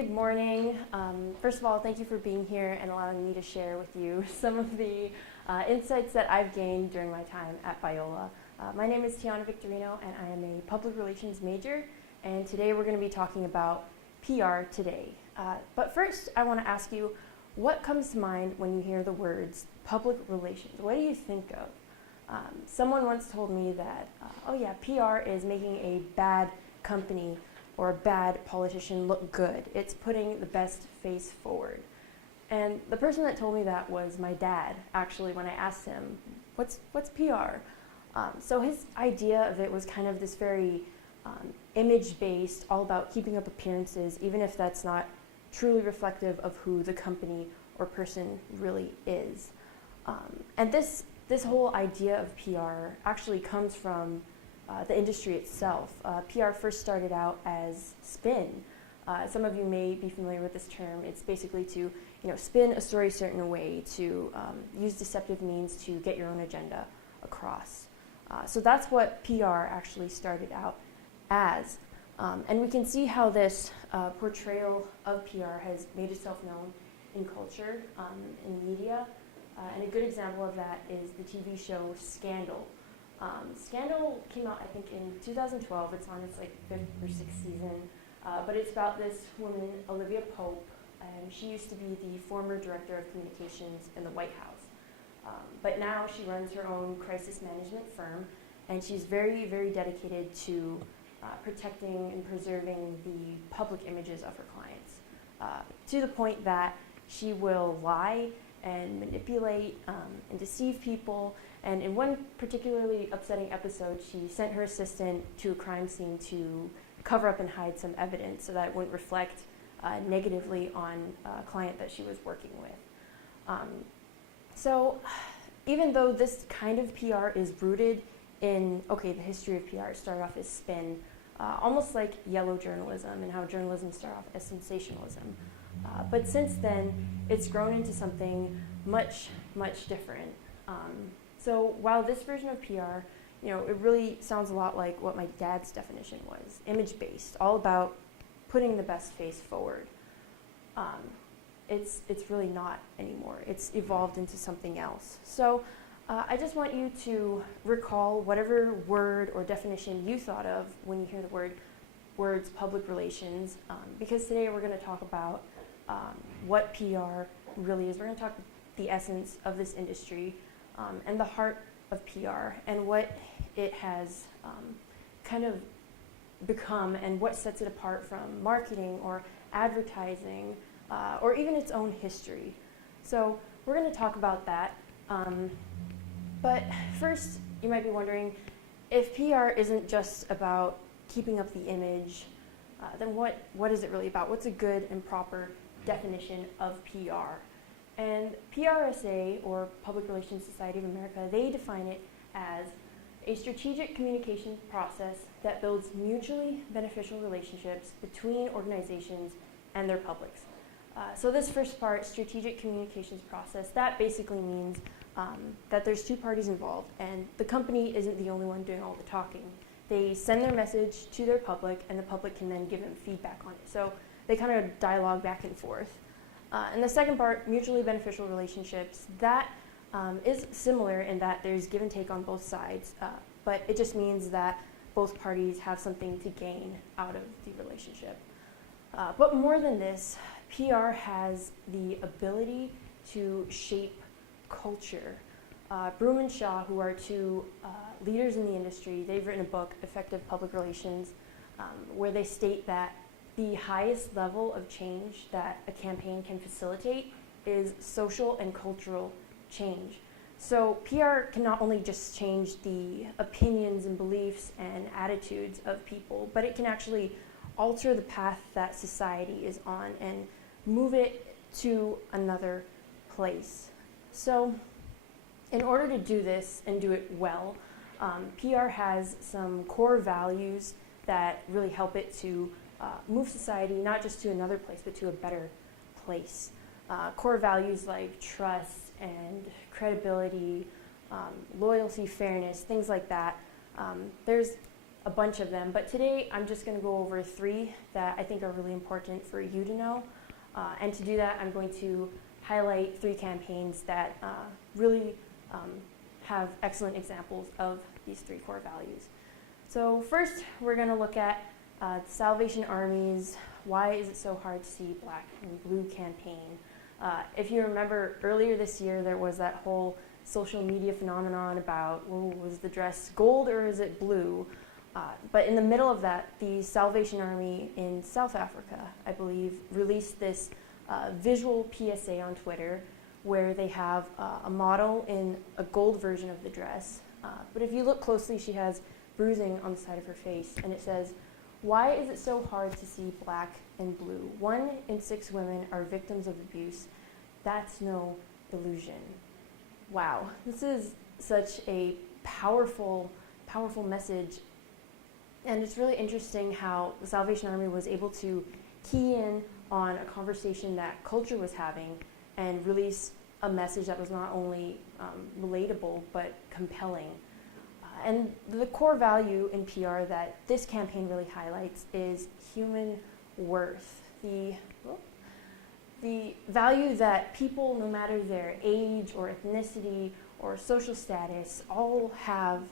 Good morning. First of all, thank you for being here and allowing me to share with you some of the insights that I've gained during my time at Biola. My name is Tiana Victorino and I am a public relations major, and today we're going to be talking about PR today. But first, I want to ask you, what comes to mind when you hear the words public relations? What do you think of? Someone once told me that, oh yeah, PR is making a bad company or a bad politician look good. It's putting the best face forward. And the person that told me that was my dad, actually, when I asked him, what's PR? So his idea of it was kind of this very image-based, all about keeping up appearances, even if that's not truly reflective of who the company or person really is. And this whole idea of PR actually comes from the industry itself. PR first started out as spin. Some of you may be familiar with this term. It's basically to spin a story a certain way, to use deceptive means to get your own agenda across. So that's what PR actually started out as. And we can see how this portrayal of PR has made itself known in culture, in media. And a good example of that is the TV show Scandal. Scandal came out, I think, in 2012. It's on its fifth or sixth season, but it's about this woman, Olivia Pope, and she used to be the former director of communications in the White House. But now she runs her own crisis management firm, and she's very, very dedicated to protecting and preserving the public images of her clients, to the point that she will lie and manipulate and deceive people. And in one particularly upsetting episode, she sent her assistant to a crime scene to cover up and hide some evidence so that it wouldn't reflect negatively on a client that she was working with. So even though this kind of PR is rooted in, the history of PR started off as spin, almost like yellow journalism and how journalism started off as sensationalism. But since then, it's grown into something much, much different. So while this version of PR, it really sounds a lot like what my dad's definition was, image-based, all about putting the best face forward. It's really not anymore. It's evolved into something else. So I just want you to recall whatever word or definition you thought of when you hear the words public relations, because today we're going to talk about what PR really is. We're going to talk the essence of this industry, and the heart of PR and what it has kind of become and what sets it apart from marketing or advertising or even its own history. So we're going to talk about that. But first, you might be wondering, if PR isn't just about keeping up the image, then what is it really about? What's a good and proper definition of PR? And PRSA, or Public Relations Society of America, they define it as a strategic communication process that builds mutually beneficial relationships between organizations and their publics. So this first part, strategic communications process, that basically means that there's two parties involved, and the company isn't the only one doing all the talking. They send their message to their public, and the public can then give them feedback on it. So they kind of dialogue back and forth. And the second part, mutually beneficial relationships, that is similar in that there's give and take on both sides, but it just means that both parties have something to gain out of the relationship. But more than this, PR has the ability to shape culture. Broom and Shaw, who are two leaders in the industry, they've written a book, Effective Public Relations, where they state that the highest level of change that a campaign can facilitate is social and cultural change. So PR can not only just change the opinions and beliefs and attitudes of people, but it can actually alter the path that society is on and move it to another place. So in order to do this and do it well, PR has some core values that really help it to move society not just to another place, but to a better place. Core values like trust and credibility, loyalty, fairness, things like that. There's a bunch of them, but today I'm just going to go over 3 that I think are really important for you to know. And to do that, I'm going to highlight 3 campaigns that really have excellent examples of these 3 core values. So first, we're going to look at the Salvation Army's "Why Is It So Hard to See Black and Blue" campaign. If you remember, earlier this year there was that whole social media phenomenon about, well, was the dress gold or is it blue? But in the middle of that, the Salvation Army in South Africa, I believe, released this visual PSA on Twitter where they have a model in a gold version of the dress. But if you look closely, she has bruising on the side of her face, and it says, "Why is it so hard to see black and blue? 1 in 6 women are victims of abuse. That's no illusion." Wow, this is such a powerful, powerful message. And it's really interesting how the Salvation Army was able to key in on a conversation that culture was having and release a message that was not only relatable but compelling. And the core value in PR that this campaign really highlights is human worth. The value that people, no matter their age or ethnicity or social status, all have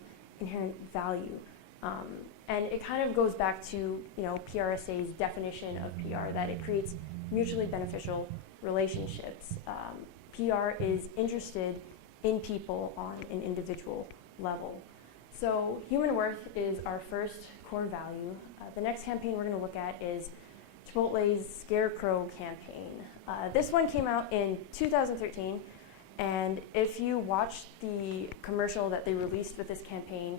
inherent value. And it kind of goes back to, PRSA's definition of PR, that it creates mutually beneficial relationships. PR is interested in people on an individual level. So human worth is our first core value. The next campaign we're going to look at is Chipotle's Scarecrow campaign. This one came out in 2013, and if you watch the commercial that they released with this campaign,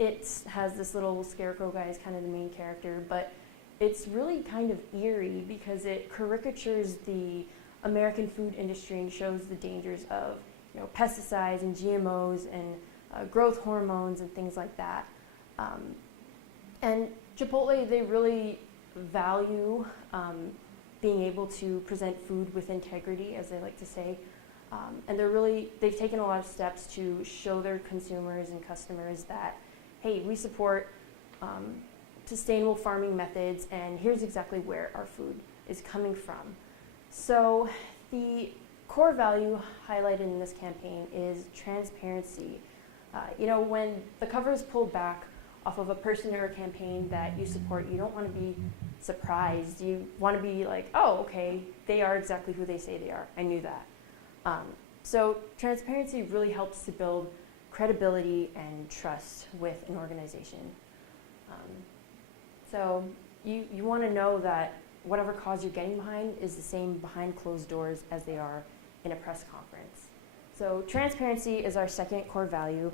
it has this little scarecrow guy as kind of the main character, but it's really kind of eerie because it caricatures the American food industry and shows the dangers of pesticides and GMOs and growth hormones and things like that. And Chipotle, they really value being able to present food with integrity, as they like to say. And they've taken a lot of steps to show their consumers and customers that, hey, we support sustainable farming methods, and here's exactly where our food is coming from. So the core value highlighted in this campaign is transparency. When the cover is pulled back off of a person or a campaign that you support, you don't want to be surprised. You want to be like, oh, okay, they are exactly who they say they are. I knew that. So transparency really helps to build credibility and trust with an organization. So you want to know that whatever cause you're getting behind is the same behind closed doors as they are in a press conference. So transparency is our second core value.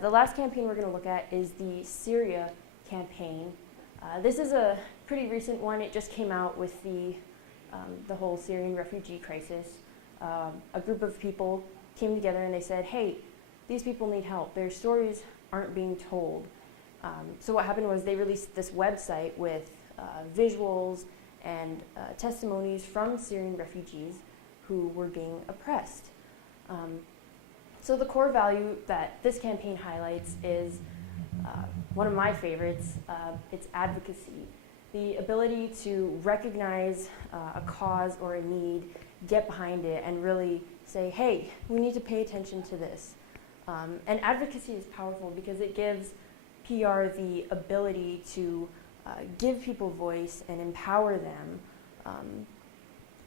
The last campaign we're going to look at is the Syria campaign. This is a pretty recent one. It just came out with the whole Syrian refugee crisis. A group of people came together and they said, hey, these people need help. Their stories aren't being told. So what happened was they released this website with visuals and testimonies from Syrian refugees who were being oppressed. So the core value that this campaign highlights is one of my favorites. It's advocacy. The ability to recognize a cause or a need, get behind it, and really say, hey, we need to pay attention to this. And advocacy is powerful because it gives PR the ability to give people voice and empower them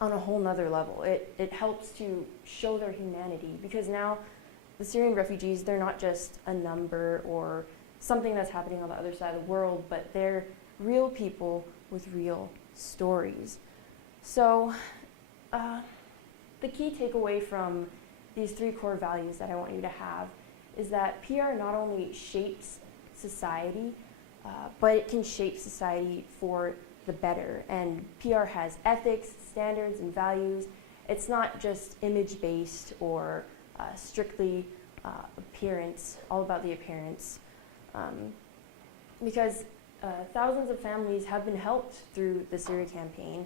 on a whole nother level. It helps to show their humanity, because now the Syrian refugees, they're not just a number or something that's happening on the other side of the world, but they're real people with real stories. So the key takeaway from these 3 core values that I want you to have is that PR not only shapes society, but it can shape society for the better. And PR has ethics, standards, and values. It's not just image-based or strictly appearance, all about the appearance. Because thousands of families have been helped through the Syria campaign.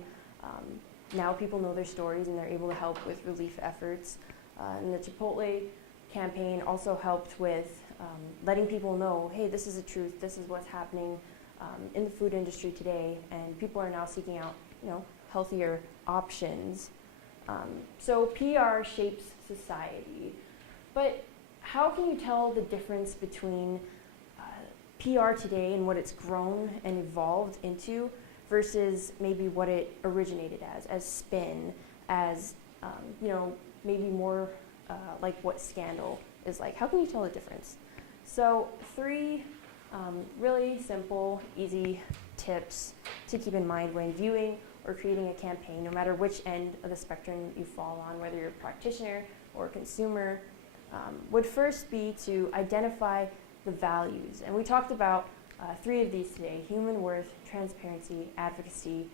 Now people know their stories and they're able to help with relief efforts. And the Chipotle campaign also helped with letting people know, hey, this is the truth, this is what's happening in the food industry today, and people are now seeking out, healthier options. So PR shapes society, but how can you tell the difference between PR today and what it's grown and evolved into versus maybe what it originated as spin, as maybe more like what scandal is like? How can you tell the difference? So 3 really simple, easy tips to keep in mind when viewing or creating a campaign, no matter which end of the spectrum you fall on, whether you're a practitioner or a consumer, would first be to identify the values. And we talked about 3 of these today: human worth, transparency, advocacy,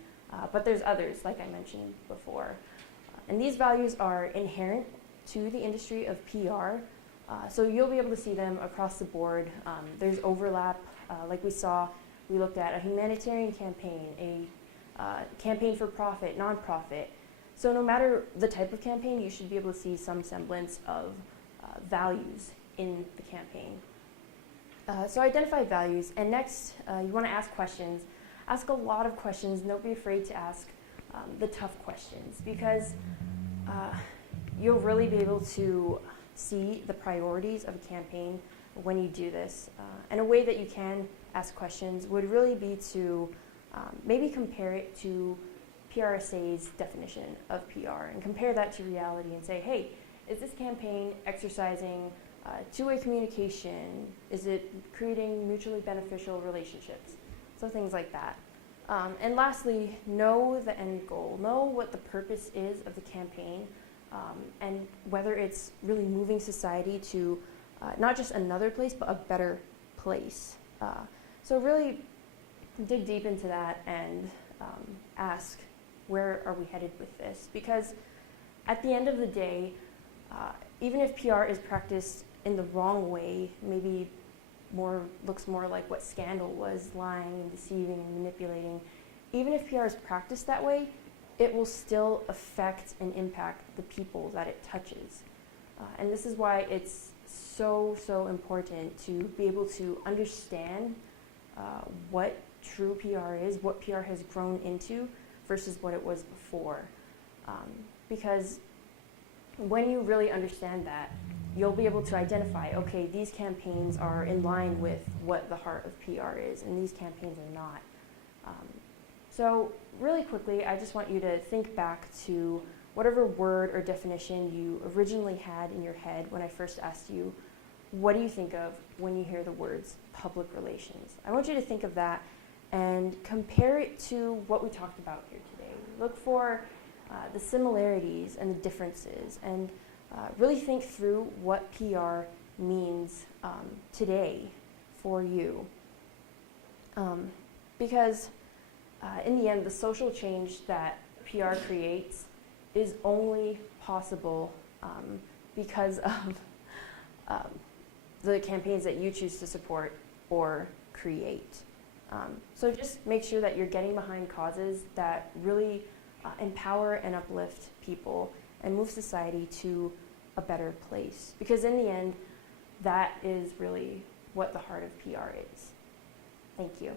but there's others, like I mentioned before. And these values are inherent to the industry of PR, so you'll be able to see them across the board. There's overlap, like we looked at a humanitarian campaign, a campaign for profit, nonprofit. So no matter the type of campaign, you should be able to see some semblance of values in the campaign. So identify values, and next you want to ask questions. Ask a lot of questions. Don't be afraid to ask the tough questions, because you'll really be able to see the priorities of a campaign when you do this. And a way that you can ask questions would really be to maybe compare it to PRSA's definition of PR and compare that to reality and say, hey, is this campaign exercising two-way communication? Is it creating mutually beneficial relationships? So things like that. And lastly, know the end goal. Know what the purpose is of the campaign, and whether it's really moving society to not just another place, but a better place. So really dig deep into that and ask, where are we headed with this? Because at the end of the day, even if PR is practiced in the wrong way, maybe looks more like what scandal was, lying and deceiving and manipulating, even if PR is practiced that way, it will still affect and impact the people that it touches. And this is why it's so important to be able to understand what true PR is, what PR has grown into versus what it was before. Because when you really understand that, you'll be able to identify, okay, these campaigns are in line with what the heart of PR is, and these campaigns are not. So really quickly, I just want you to think back to whatever word or definition you originally had in your head when I first asked you, what do you think of when you hear the words public relations? I want you to think of that and compare it to what we talked about here today. Look for the similarities and the differences, and really think through what PR means today for you. Because in the end, the social change that PR creates is only possible because of the campaigns that you choose to support or create. So just make sure that you're getting behind causes that really empower and uplift people and move society to a better place. Because in the end, that is really what the heart of PR is. Thank you.